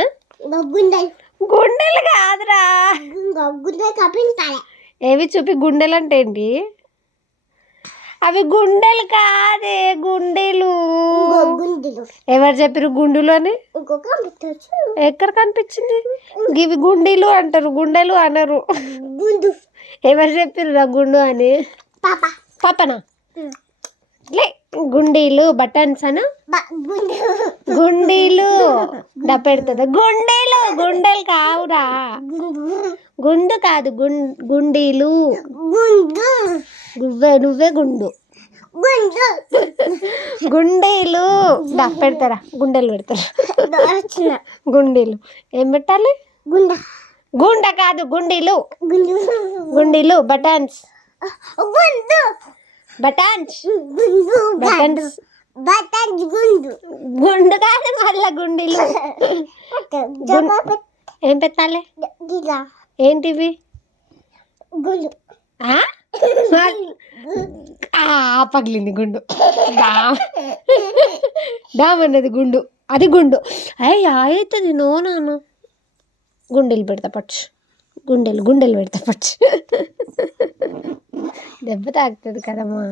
ఆ? గుండెలు కాదురా, ఏవి చూపి. గుండెలు అంటే ఏంటి? అవి గుండెలు కాదే, గుండెలు. ఎవరు చెప్పారు గుండులు అని? ఎక్కడ కనిపించింది? ఇవి గుండెలు అంటారు, గుండెలు అనరు. ఎవరు చెప్పారు రా గుండు అని? పాపనా? లే, గుండీలు బటన్స్ అను. గుండీలు పెడుతుందా? గుండెలు, గుండెలు కావురా. గుండు కాదు, గుండీలు. నువ్వే గుండు. గుండీలు పెడతారా? గుండెలు పెడతారా? గుండీలు ఏం పెట్టాలి? గుండ కాదు, గుండీలు. గుండీలు బటన్స్. బటన్స్ గుండు కాదు, మళ్ళా గుండీలు. ఏం పెట్టాలి? ఏంటివి? పగిలింది గుండు. డామ్ అన్నది గుండు, అది గుండు. అయ్యి అవుతుంది. నాను గుండెలు పెడతా పచ్చు. గుండెలు పెడతా పచ్చు. దెబ్బ తాకుతుంది కదమ్మా.